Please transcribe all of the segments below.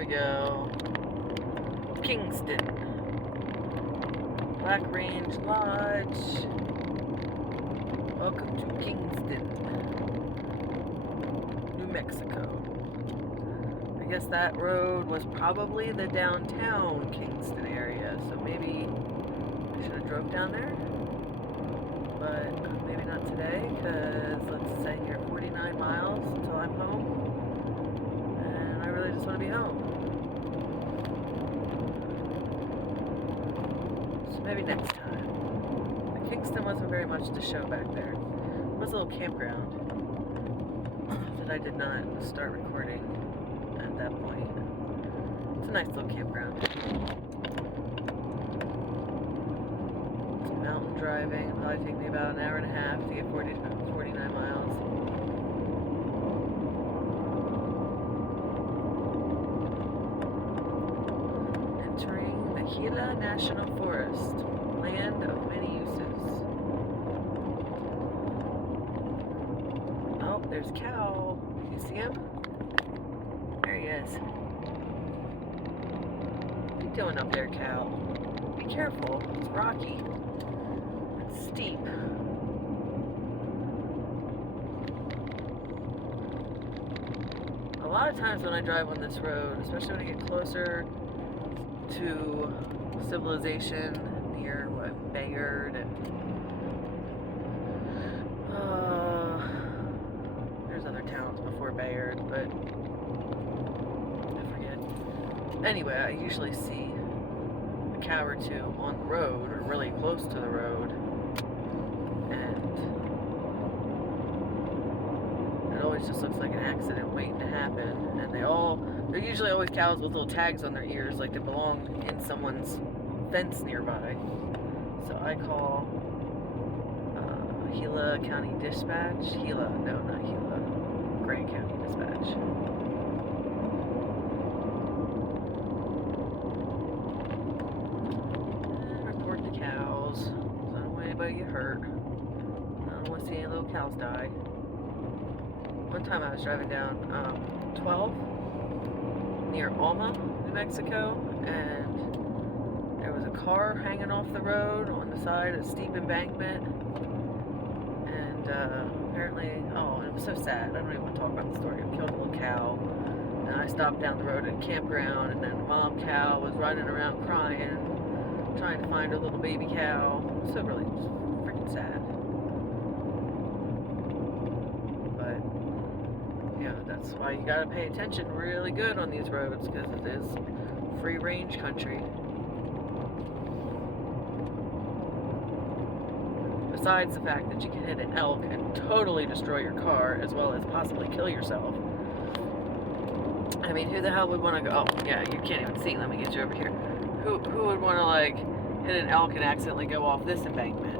we go. Kingston. Black Range Lodge. Welcome to Kingston, New Mexico. I guess that road was probably the downtown Kingston area, so maybe I should have drove down there. But maybe not today, because let's say here 49 miles until I'm home. And I really just want to be home. So maybe next time. Kingston wasn't very much to show back there. It was a little campground that I did not start recording at that point. It's a nice little campground. It's mountain driving. It'll probably take me about an hour and a half to get 49 miles. Entering the Gila National Forest, land of many uses. Oh, there's Cow. You see him? There he is. What are you doing up there, Cow? Be careful. It's rocky. It's steep. A lot of times when I drive on this road, especially when I get closer to civilization, near Bayard and there's other towns before Bayard, but I forget. Anyway, I usually see a cow or two on the road or really close to the road, and it always just looks like an accident waiting to happen. And they're usually always cows with little tags on their ears, like they belong in someone's fence nearby. So I call Gila County Dispatch. Gila, no, not Gila. Grant County Dispatch. And report the cows. I don't want anybody to get hurt. I don't want to see any little cows die. One time I was driving down 12 near Alma, New Mexico, and there was a car hanging off the road on the side of a steep embankment, and apparently, it was so sad. I don't even want to talk about the story. It killed a little cow, and I stopped down the road at a campground, and then the mom cow was running around crying, trying to find her little baby cow. So really, freaking sad. But yeah, that's why you gotta pay attention really good on these roads, because it is free range country. Besides the fact that you can hit an elk and totally destroy your car, as well as possibly kill yourself. I mean, who the hell would want to go? Oh, yeah, you can't even see. Let me get you over here. Who would want to, like, hit an elk and accidentally go off this embankment?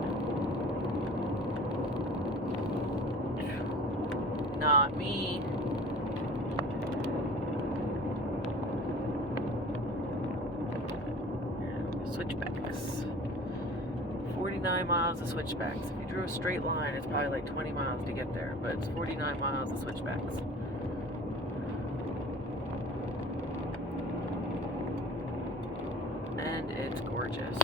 Not me. Switchbacks. 49 miles of switchbacks. If you drew a straight line, it's probably like 20 miles to get there, but it's 49 miles of switchbacks. And it's gorgeous.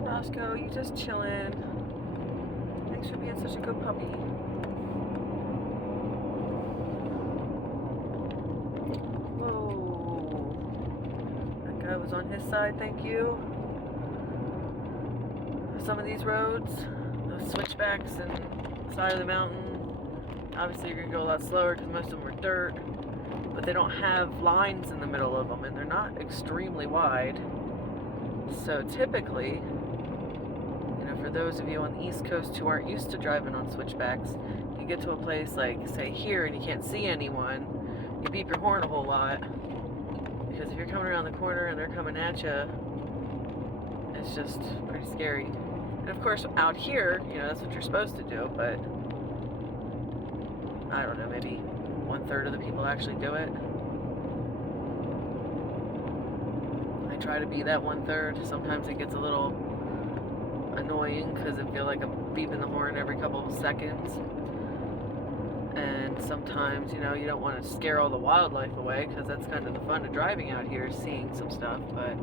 Roscoe, you just chillin'. Thanks for being such a good puppy. I was on his side, thank you. Some of these roads, those switchbacks and side of the mountain, obviously you're gonna go a lot slower because most of them are dirt, but they don't have lines in the middle of them, and they're not extremely wide. So typically, for those of you on the East Coast who aren't used to driving on switchbacks, you get to a place like, say, here, and you can't see anyone, you beep your horn a whole lot. Because if you're coming around the corner and they're coming at you, it's just pretty scary. And of course, out here, that's what you're supposed to do, but I don't know, maybe 1/3 of the people actually do it. I try to be that 1/3. Sometimes it gets a little annoying because I feel like I'm beeping the horn every couple of seconds. And sometimes, you know, you don't want to scare all the wildlife away, because that's kind of the fun of driving out here, is seeing some stuff, but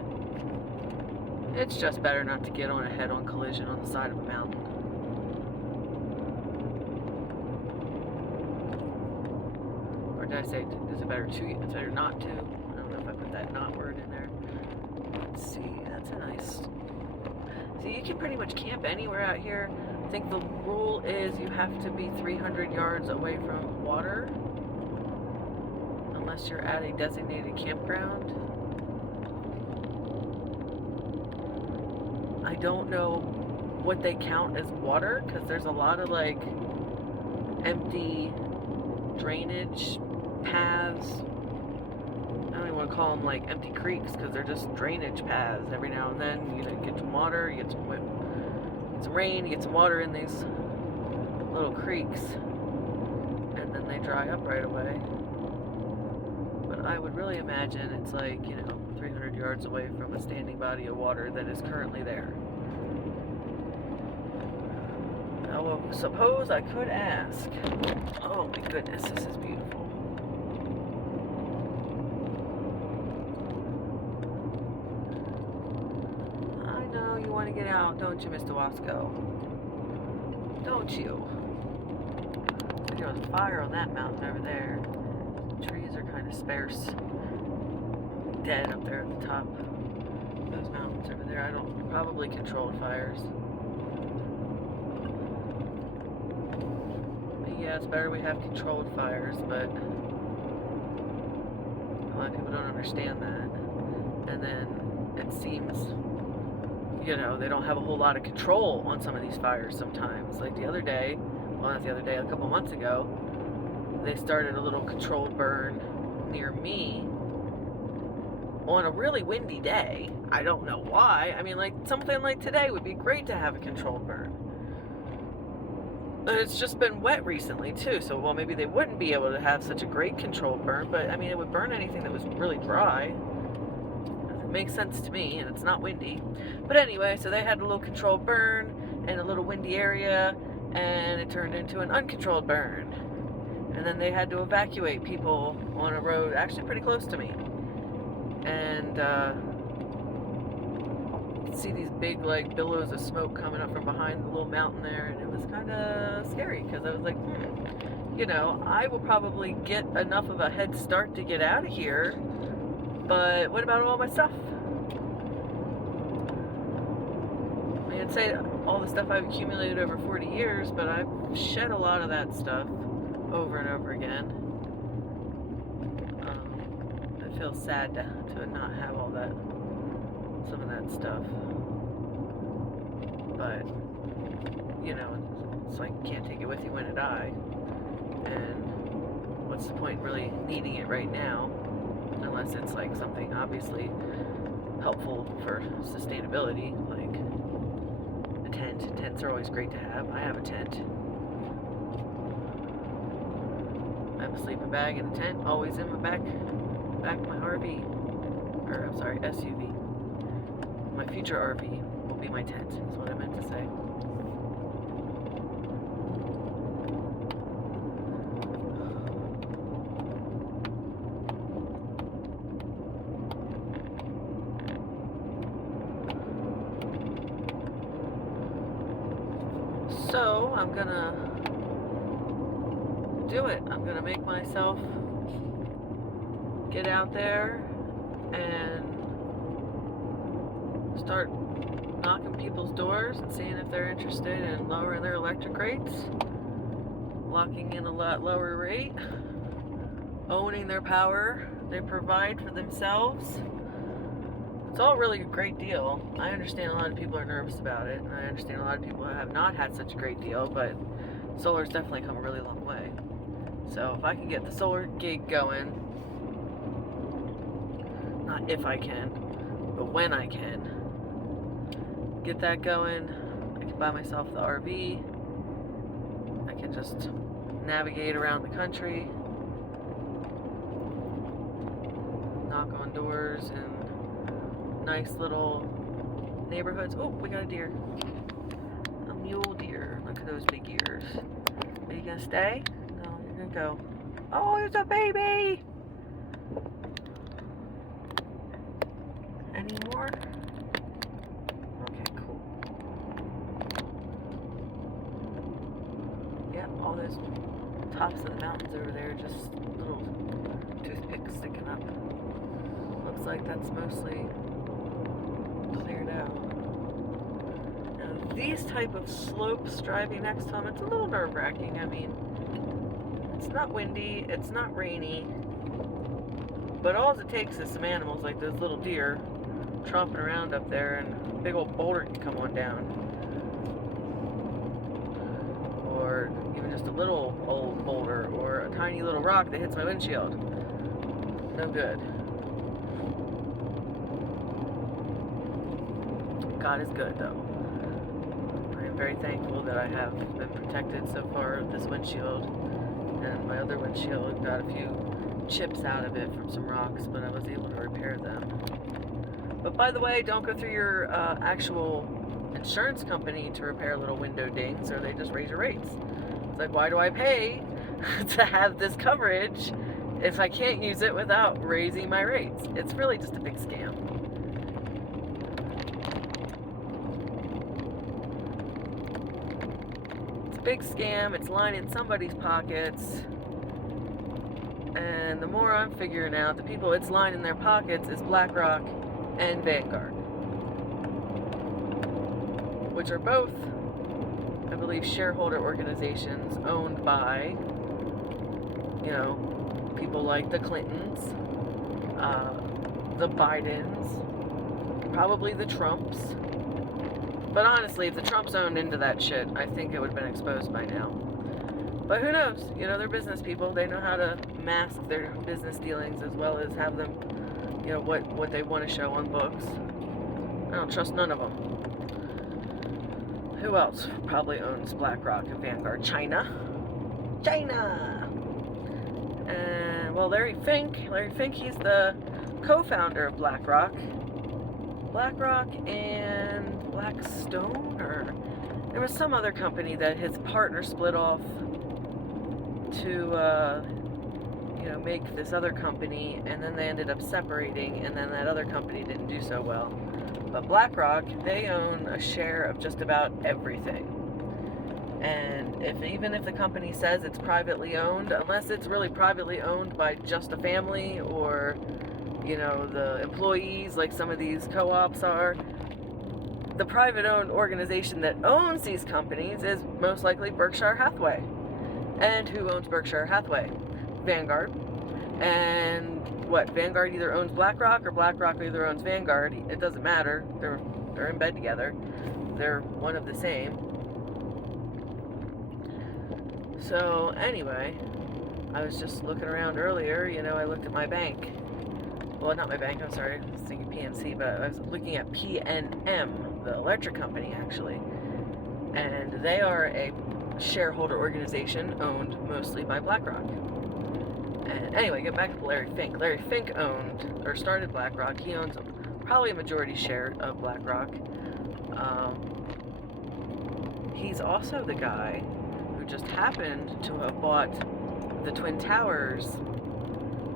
it's just better not to get on a head-on collision on the side of a mountain. Or did I say, is it better to, it's better not to? I don't know if I put that not word in there. Let's see, that's a nice, see, you can pretty much camp anywhere out here. I think the rule is you have to be 300 yards away from water, unless you're at a designated campground. I don't know what they count as water, because there's a lot of like empty drainage paths. I don't even want to call them like empty creeks, because they're just drainage paths. Every now and then you get some water, you get some rain, you get some water in these little creeks, and then they dry up right away. But I would really imagine it's like, 300 yards away from a standing body of water that is currently there. Now, well, suppose I could ask. Oh my goodness, this is beautiful. I know you want to get out, don't you, Mr. Wasco? Don't you? There was fire on that mountain over there. The trees are kind of sparse. Dead up there at the top. Those mountains over there, I don't, probably controlled fires. But yeah, it's better we have controlled fires, but a lot of people don't understand that. And then it seems, they don't have a whole lot of control on some of these fires sometimes. Like the other day, well, not the other day, a couple months ago, they started a little controlled burn near me on a really windy day. I don't know why. I mean, like, something like today would be great to have a controlled burn. And it's just been wet recently, too, so, well, maybe they wouldn't be able to have such a great controlled burn, but, I mean, it would burn anything that was really dry. It makes sense to me, and it's not windy. But anyway, so they had a little controlled burn in a little windy area, and it turned into an uncontrolled burn. And then they had to evacuate people on a road actually pretty close to me. And you could see these big like billows of smoke coming up from behind the little mountain there, and it was kind of scary, because I was like, I will probably get enough of a head start to get out of here, but what about all my stuff? I mean, I'd say all the stuff I've accumulated over 40 years, but I've shed a lot of that stuff over and over again. It feels sad to not have all that, some of that stuff. But, it's like you can't take it with you when you die. And what's the point really needing it right now? Unless it's like something obviously helpful for sustainability, like a tent. Tents are always great to have. I have a tent. I have a sleeping bag and a tent always in my back of my RV, or I'm sorry, SUV. My future RV will be my tent, is what I meant to say. So I'm gonna do it. I'm gonna make myself get out there and start knocking people's doors and seeing if they're interested in lowering their electric rates, locking in a lot lower rate, owning their power they provide for themselves. It's all really a great deal. I understand a lot of people are nervous about it, and I understand a lot of people have not had such a great deal, but solar's definitely come a really long way. So if I can get the solar gig going, not if I can, but when I can, get that going, I can buy myself the RV, I can just navigate around the country, knock on doors in nice little neighborhoods. Oh, we got a deer. A mule deer. Look at those big ears. Are you gonna stay? No, you're it go? Oh, it's a baby! Any more? Okay, cool. Yep, all those tops of the mountains over there, just little toothpicks sticking up. Looks like that's mostly cleared out. Now, these type of slopes driving next to them, it's a little nerve-wracking. I mean, it's not windy, it's not rainy, but all it takes is some animals like those little deer tromping around up there, and a big old boulder can come on down. Or even just a little old boulder, or a tiny little rock that hits my windshield. No good. God is good, though. I am very thankful that I have been protected so far of this windshield. And my other windshield got a few chips out of it from some rocks, but I was able to repair them. But by the way, don't go through your actual insurance company to repair little window dings, or they just raise your rates. It's like, why do I pay to have this coverage if I can't use it without raising my rates? It's really just a big scam. It's a big scam. It's lining somebody's pockets. And the more I'm figuring out, the people it's lining their pockets is BlackRock and Vanguard, which are both, I believe, shareholder organizations owned by, you know, people like the Clintons, the Bidens, probably the Trumps. But honestly, if the Trumps owned into that shit, I think it would have been exposed by now. But who knows? You know, they're business people. They know how to mask their business dealings as well as have them, you know, what they want to show on books. I don't trust none of them. Who else probably owns BlackRock and Vanguard? China. And, well, Larry Fink, he's the co-founder of BlackRock and Blackstone, or there was some other company that his partner split off to, you know, make this other company, and then they ended up separating, and then that other company didn't do so well. But BlackRock, they own a share of just about everything. And even if the company says it's privately owned, unless it's really privately owned by just a family or, you know, the employees like some of these co-ops are, the private owned organization that owns these companies is most likely Berkshire Hathaway. And who owns Berkshire Hathaway? Vanguard. And what? Vanguard either owns BlackRock or BlackRock either owns Vanguard. It doesn't matter. They're in bed together. They're one of the same. So anyway, I was just looking around earlier. You know, I looked at my bank. Well, not my bank. I'm sorry. I was thinking PNC, but I was looking at PNM, the electric company, actually. And they are a shareholder organization owned mostly by BlackRock. And anyway, get back to Larry Fink. Larry Fink owned, or started BlackRock. He owns probably a majority share of BlackRock. He's also the guy who just happened to have bought the Twin Towers.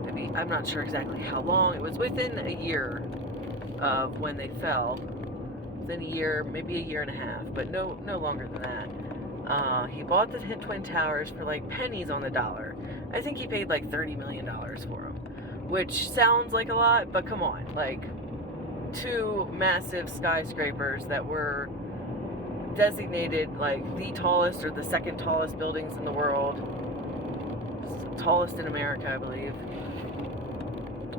Maybe, I'm not sure exactly how long. It was within a year of when they fell. Within a year, maybe a year and a half, but no longer than that. He bought the Twin Towers for like pennies on the dollar. I think he paid like $30 million for them, which sounds like a lot, but come on, like 2 massive skyscrapers that were designated like the tallest or the second tallest buildings in the world, tallest in America, I believe.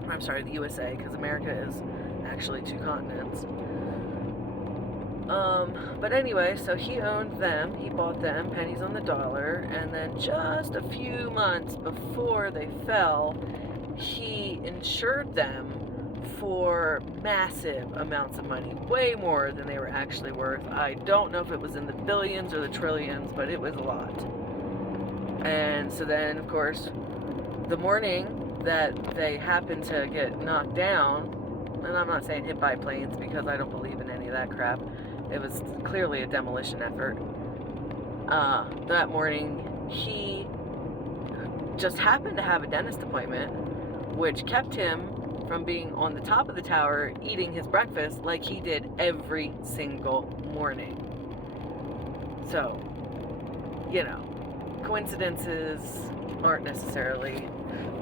I'm sorry, the USA, because America is actually 2 continents. But anyway, so he owned them, he bought them, pennies on the dollar, and then just a few months before they fell, he insured them for massive amounts of money, way more than they were actually worth. I don't know if it was in the billions or the trillions, but it was a lot. And so then, of course, the morning that they happened to get knocked down, and I'm not saying hit by planes because I don't believe in any of that crap, it was clearly a demolition effort. That morning, he just happened to have a dentist appointment, which kept him from being on the top of the tower eating his breakfast like he did every single morning. So, you know, coincidences aren't necessarily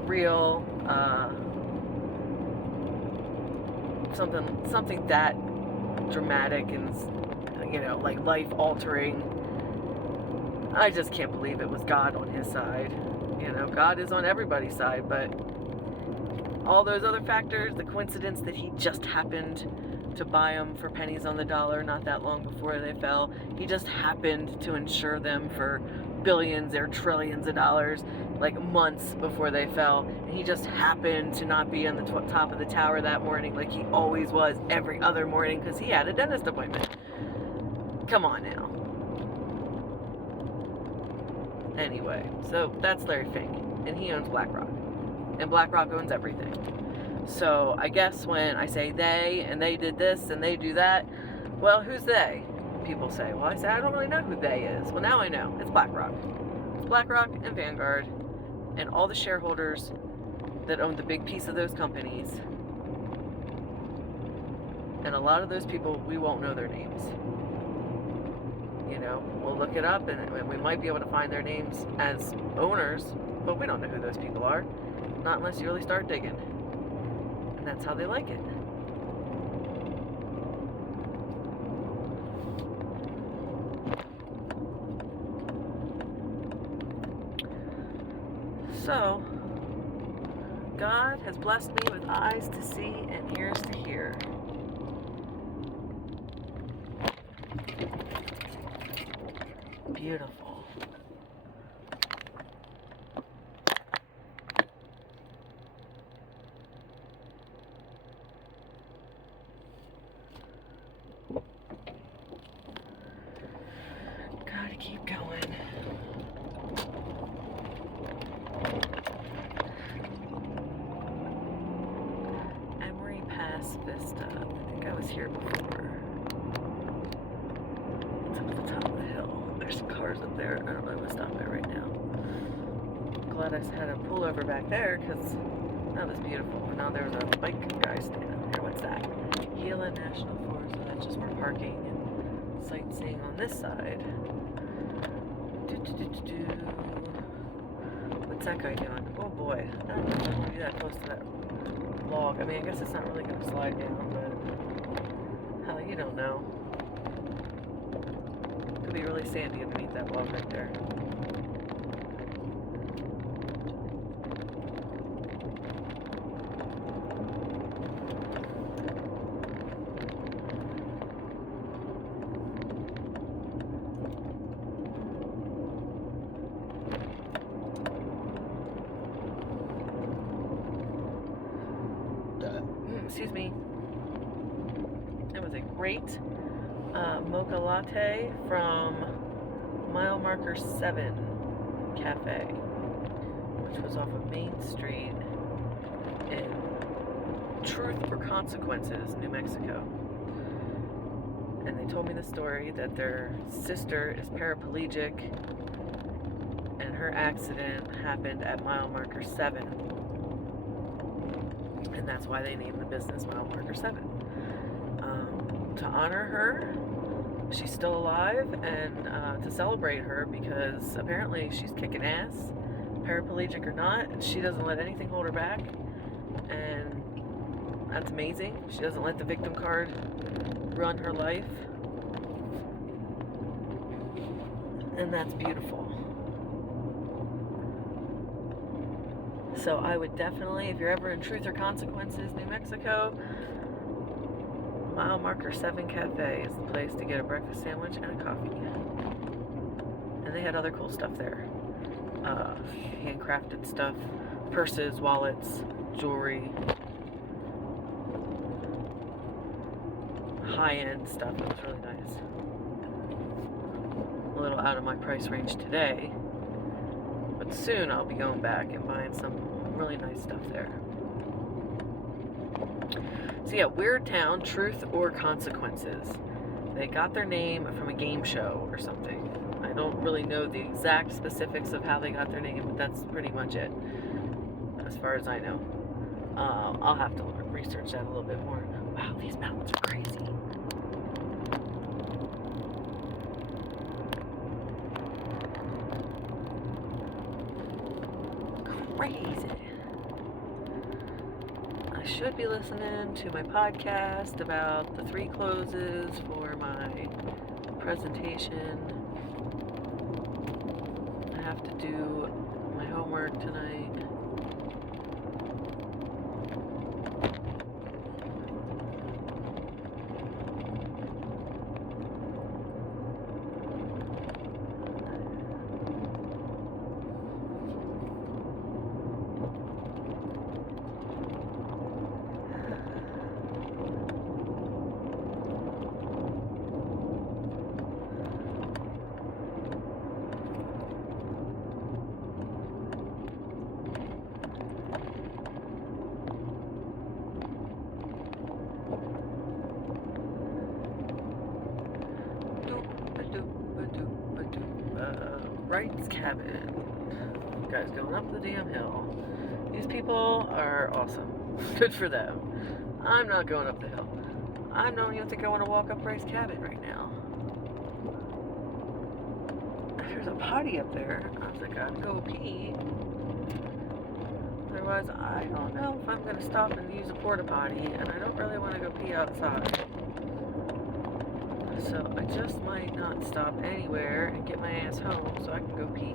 real. Something that dramatic and, you know, like life-altering. I just can't believe it was God on his side. You know, God is on everybody's side, but all those other factors, the coincidence that he just happened to buy them for pennies on the dollar not that long before they fell. He just happened to insure them for billions or trillions of dollars like months before they fell. And he just happened to not be on the top of the tower that morning like he always was every other morning because he had a dentist appointment. Come on now. Anyway, so that's Larry Fink, and he owns BlackRock. And BlackRock owns everything. So I guess when I say they, and they did this, and they do that, well, who's they? People say. Well, I say, I don't really know who they is. Well, now I know. It's BlackRock. It's BlackRock and Vanguard, and all the shareholders that own the big piece of those companies. And a lot of those people, we won't know their names. You know, we'll look it up, and we might be able to find their names as owners, but we don't know who those people are. Not unless you really start digging. And that's how they like it. So, God has blessed me with eyes to see and ears to hear. Beautiful. Gotta keep going. Emery Pass Vista. I think I was here before. It's up at the top of the hill. There's some cars up there. I don't know if I stop there right now. Glad I had a pullover back there because that was beautiful. And now there's a bike guy standing there. What's that? Gila National Forest. So that's just more parking and sightseeing on this side. What's that guy doing? Oh boy. I don't know if I'm going to be that close to that log. I mean, I guess it's not really going to slide down, but hell, you don't know. Could be really sandy underneath that log right there. Excuse me. It was a great mocha latte from mile marker 7 Cafe, which was off of Main Street in Truth or Consequences, New Mexico. And they told me the story that their sister is paraplegic and her accident happened at mile marker 7. And that's why they named the business Mile Marker 7. To honor her, she's still alive, and to celebrate her because apparently she's kicking ass, paraplegic or not. She doesn't let anything hold her back, and that's amazing. She doesn't let the victim card run her life, and that's beautiful. So I would definitely, if you're ever in Truth or Consequences, New Mexico, mile marker 7 Cafe is the place to get a breakfast sandwich and a coffee. And they had other cool stuff there. Handcrafted stuff, purses, wallets, jewelry, high-end stuff. It was really nice. A little out of my price range today. But soon I'll be going back and buying some really nice stuff there. So yeah, Weird Town, Truth or Consequences. They got their name from a game show or something. I don't really know the exact specifics of how they got their name, but that's pretty much it, as far as I know. I'll have to research that a little bit more. Wow, these mountains are crazy. Crazy. I should be listening to my podcast about the 3 closes for my presentation. I have to do my homework tonight. Wright's Cabin. Guys going up the damn hill. These people are awesome. Good for them. I'm not going up the hill. I don't even think I want to walk up Wright's Cabin right now. There's a potty up there. I was like, I'd go pee. Otherwise, I don't know if I'm going to stop and use a porta potty, and I don't really want to go pee outside. So I just might not stop anywhere and get my ass home so I can go pee.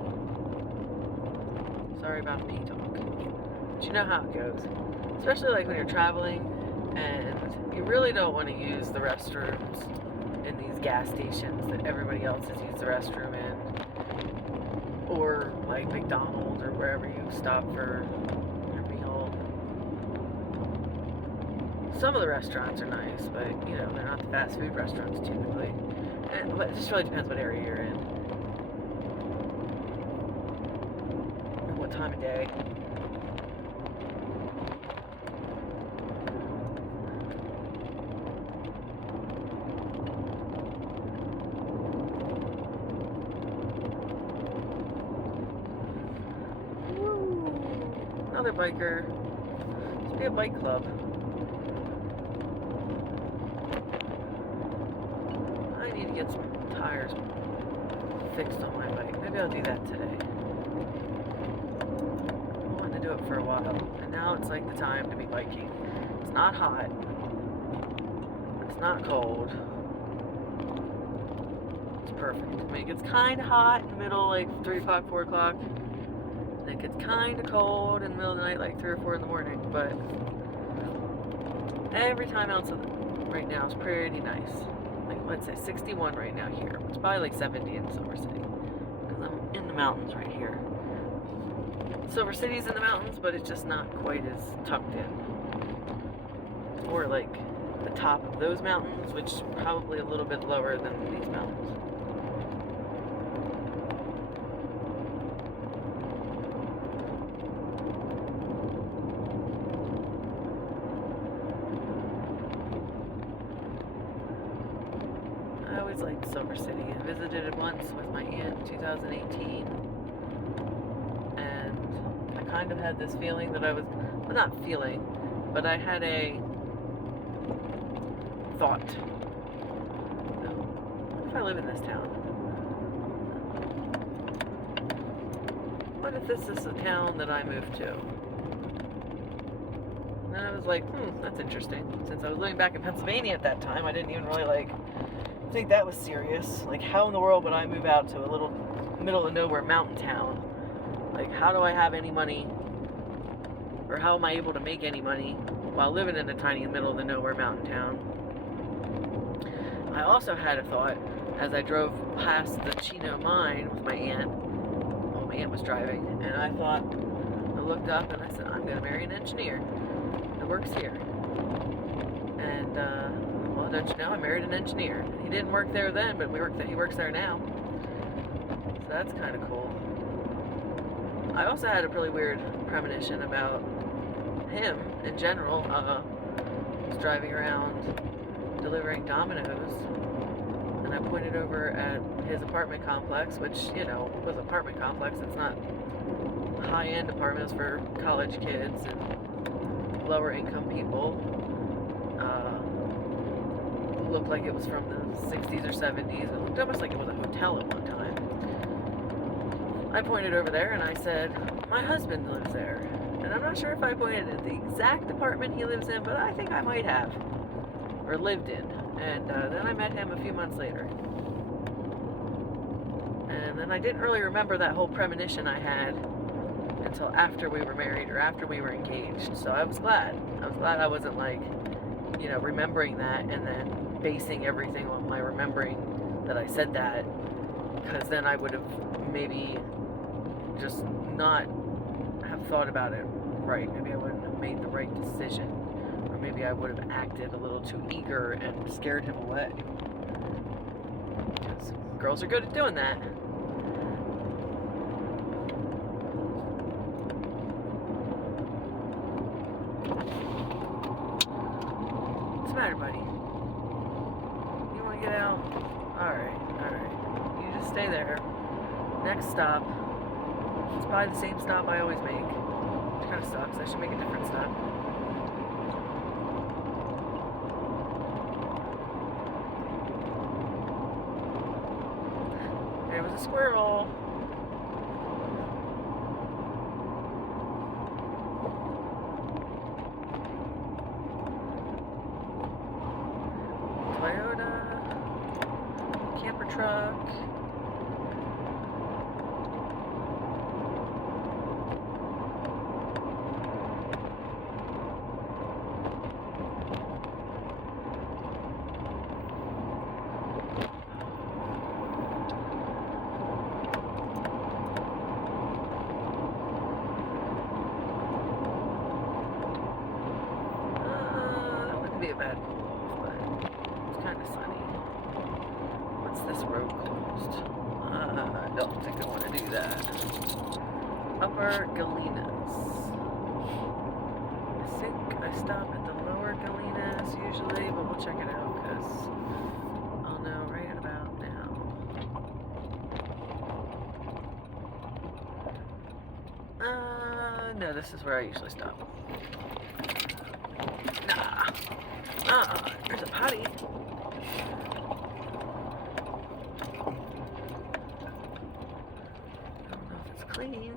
Sorry about the pee talk. But you know how it goes. Especially like when you're traveling and you really don't want to use the restrooms in these gas stations that everybody else has used the restroom in. Or like McDonald's or wherever you stop for your meal. Some of the restaurants are nice, but you know, they're not the fast food restaurants typically. But it just really depends what area you're in. And what time of day. Woo! Another biker. This would be a bike club. I need to get some tires fixed on my bike. Maybe I'll do that today. I wanted to do it for a while, and now it's like the time to be biking. It's not hot. It's not cold. It's perfect. I mean, it gets kind of hot in the middle, like 3 o'clock, 4 o'clock. And it gets kind of cold in the middle of the night, like 3 or 4 in the morning. But every time else right now is pretty nice. Like, let's say 61 right now here. It's probably like 70 in Silver City because I'm in the mountains right here. Silver City's in the mountains, but it's just not quite as tucked in. Or like the top of those mountains, which is probably a little bit lower than these mountains. I always liked Silver City. I visited it once with my aunt in 2018, and I kind of had this feeling that I was, well, not feeling, but I had a thought. What if I live in this town? What if this is the town that I moved to? And then I was like, that's interesting. Since I was living back in Pennsylvania at that time, I didn't even really think that was serious. Like, how in the world would I move out to a little middle of nowhere mountain town? Like, how do I have any money, or how am I able to make any money while living in a tiny middle of the nowhere mountain town? I also had a thought as I drove past the Chino mine with my aunt. Well, my aunt was driving, and I looked up and I said, I'm going to marry an engineer that works here. And, well, don't you know, I married an engineer. He didn't work there then, but he works there now. So that's kind of cool. I also had a really weird premonition about him in general. He was driving around delivering Dominoes, and I pointed over at his apartment complex, which, you know, was an apartment complex. It's not high-end apartments for college kids and lower income people. Looked like it was from the 60s or 70s. It looked almost like it was a hotel at one time. I pointed over there and I said, my husband lives there. And I'm not sure if I pointed at the exact apartment he lives in, but I think I might have. Or lived in. And then I met him a few months later. And then I didn't really remember that whole premonition I had until after we were married or after we were engaged. So I was glad. I was glad I wasn't like, you know, remembering that and then basing everything on my remembering that I said that. Because then I would have maybe just not have thought about it right. Maybe I wouldn't have made the right decision. Or maybe I would have acted a little too eager and scared him away. Because girls are good at doing that. What's the matter, buddy? You want to get out? Alright. You just stay there. Next stop. It's probably the same stop I always make. Which kind of sucks. I should make a different stop. There was a squirrel. Toyota. Camper truck. Be a bad move, but it's kind of sunny. What's this road closed? I don't think I want to do that. Upper Galinas. I think I stop at the lower Galinas usually, but we'll check it out because I'll know right about now. No, this is where I usually stop. There's a potty. I don't know if it's clean.